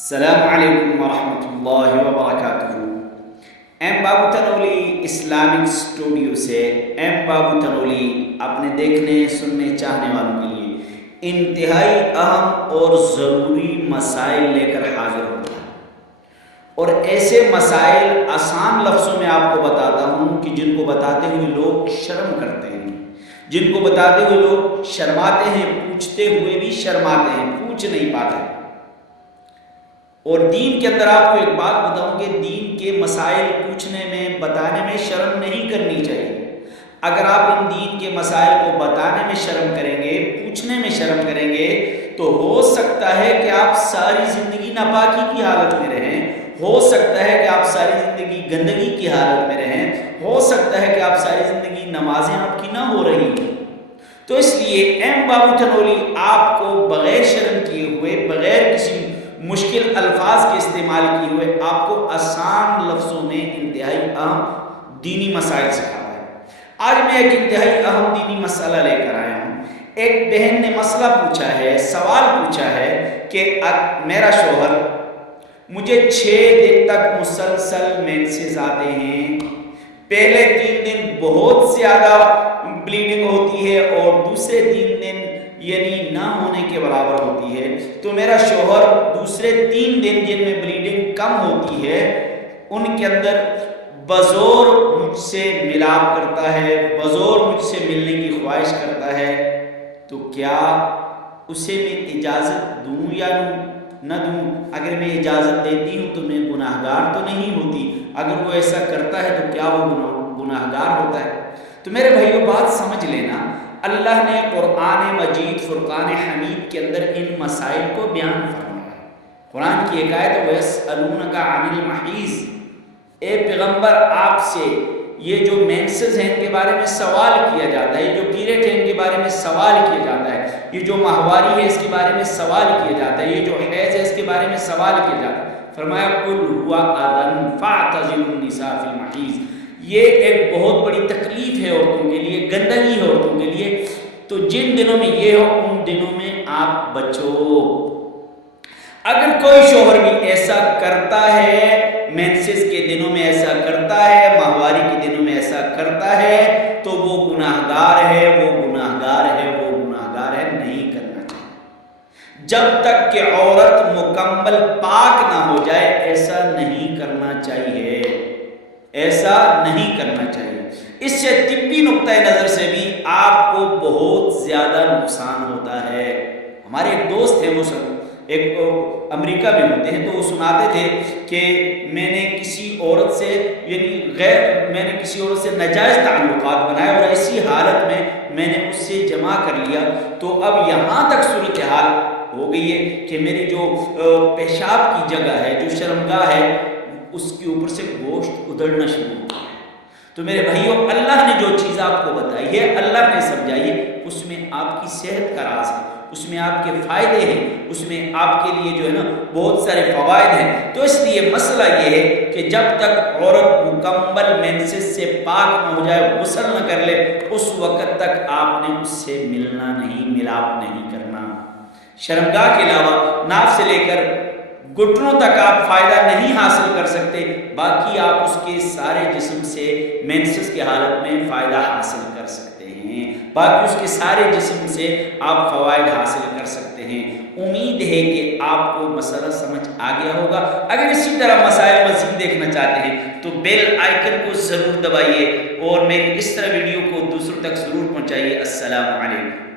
السلام علیکم ورحمۃ اللہ وبرکاتہ۔ ایم بابو تنولی اسلامک اسٹوڈیو سے ایم بابو تنولی اپنے دیکھنے سننے چاہنے والوں کے لیے انتہائی اہم اور ضروری مسائل لے کر حاضر ہوتا ہے، اور ایسے مسائل آسان لفظوں میں آپ کو بتاتا ہوں کہ جن کو بتاتے ہوئے لوگ شرم کرتے ہیں، جن کو بتاتے ہوئے لوگ شرماتے ہیں، پوچھتے ہوئے بھی شرماتے ہیں، پوچھ نہیں پاتے۔ اور دین کے اندر آپ کو ایک بات بتاؤں کہ دین کے مسائل پوچھنے میں بتانے میں شرم نہیں کرنی چاہیے۔ اگر آپ ان دین کے مسائل کو بتانے میں شرم کریں گے، پوچھنے میں شرم کریں گے، تو ہو سکتا ہے کہ آپ ساری زندگی ناپاکی کی حالت میں رہیں، ہو سکتا ہے کہ آپ ساری زندگی گندگی کی حالت میں رہیں، ہو سکتا ہے کہ آپ ساری زندگی نمازیں آپ کی نہ ہو رہی ہیں۔ تو اس لیے ایم بابو تنولی آپ کو بغیر شرم کیے ہوئے، بغیر کسی مشکل الفاظ کے استعمال کیے ہوئے، آپ کو آسان لفظوں میں انتہائی اہم دینی مسائل سکھاتا ہے۔ آج میں ایک انتہائی اہم دینی مسئلہ لے کر آیا ہوں۔ ایک بہن نے مسئلہ پوچھا ہے، سوال پوچھا ہے کہ میرا شوہر، مجھے 6 دن تک مسلسل مینسز آتے ہیں، پہلے 3 دن بہت زیادہ بلیڈنگ ہوتی ہے اور دوسرے 3 دن یعنی نہ ہونے کے برابر ہوتی ہے۔ تو میرا شوہر دوسرے 3 دن جن میں بلیڈنگ کم ہوتی ہے ان کے اندر بزور مجھ سے ملاپ کرتا ہے، بزور مجھ سے ملنے کی خواہش کرتا ہے، تو کیا اسے میں اجازت دوں یا نہ دوں؟ اگر میں اجازت دیتی ہوں تو میں گناہگار تو نہیں ہوتی، اگر وہ ایسا کرتا ہے تو کیا وہ گناہگار ہوتا ہے؟ تو میرے بھائیو بات سمجھ لینا، اللہ نے قرآن مجید فرقان حمید کے اندر ان مسائل کو بیان فرمایا ہے۔ قرآن کی ایک آیت ہے وَيَسْأَلُونَكَ عَنِ الْمَحِيضِ، اے پیغمبر آپ سے یہ جو مینسز ہیں ان کے بارے میں سوال کیا جاتا ہے، یہ جو پیریڈ ہے ان کے بارے میں سوال کیا جاتا ہے، یہ جو ماہواری ہے اس کے بارے میں سوال کیا جاتا ہے، یہ جو حیض ہے اس کے بارے میں سوال کیا جاتا ہے۔ فرمایا قُلْ هُوَ أَذًى فَاعْتَزِلُوا النِّسَاءَ فِي الْمَحِيضِ، یہ ایک بہت بڑی تکلیف ہے عورتوں کے لیے، گندگی ہے عورتوں کے لیے، تو جن دنوں میں یہ ہو ان دنوں میں آپ بچو۔ اگر کوئی شوہر بھی ایسا کرتا ہے، مینسز کے دنوں میں ایسا کرتا ہے، ماہواری کے دنوں میں ایسا کرتا ہے، تو وہ گناہگار ہے، وہ گناہگار ہے، وہ گناہگار ہے، نہیں کرنا چاہیے۔ جب تک کہ عورت مکمل پاک نہ ہو جائے ایسا نہیں کرنا چاہیے، ایسا نہیں کرنا چاہیے۔ اس سے طبی نقطۂ نظر سے بھی آپ کو بہت زیادہ نقصان ہوتا ہے۔ ہمارے ایک دوست ہیں، وہ ایک امریکہ میں ہوتے ہیں، تو وہ سناتے تھے کہ میں نے کسی عورت سے کسی عورت سے ناجائز تعلقات بنائے اور ایسی حالت میں نے اس سے جمع کر لیا، تو اب یہاں تک صورتحال ہو گئی ہے کہ میری جو پیشاب کی جگہ ہے، جو شرمگاہ ہے، اس کے اوپر سے گوشت ادھڑنا شروع ہو گیا۔ تو میرے بھائیوں، اللہ نے جو چیز آپ کو بتائی ہے، اللہ نے سمجھائی ہے، اس میں آپ کی صحت کا راز ہے، اس میں آپ کے فائدے ہیں، اس میں آپ کے لیے جو ہے نا بہت سارے فوائد ہیں۔ تو اس لیے مسئلہ یہ ہے کہ جب تک عورت مکمل مینسز سے پاک نہ ہو جائے، غسل نہ کر لے، اس وقت تک آپ نے اس سے ملنا نہیں، ملاپ نہیں کرنا۔ شرمگاہ کے علاوہ ناف سے لے کر گھٹنوں تک آپ فائدہ نہیں حاصل کر سکتے، باقی آپ اس کے سارے جسم سے مینسز کی حالت میں فائدہ حاصل کر سکتے ہیں، باقی اس کے سارے جسم سے آپ فوائد حاصل کر سکتے ہیں۔ امید ہے کہ آپ کو مسئلہ سمجھ آ گیا ہوگا۔ اگر اسی طرح مسائل مزید دیکھنا چاہتے ہیں تو بیل آئیکن کو ضرور دبائیے اور میری اس طرح ویڈیو کو دوسروں تک ضرور پہنچائیے۔ السلام علیکم۔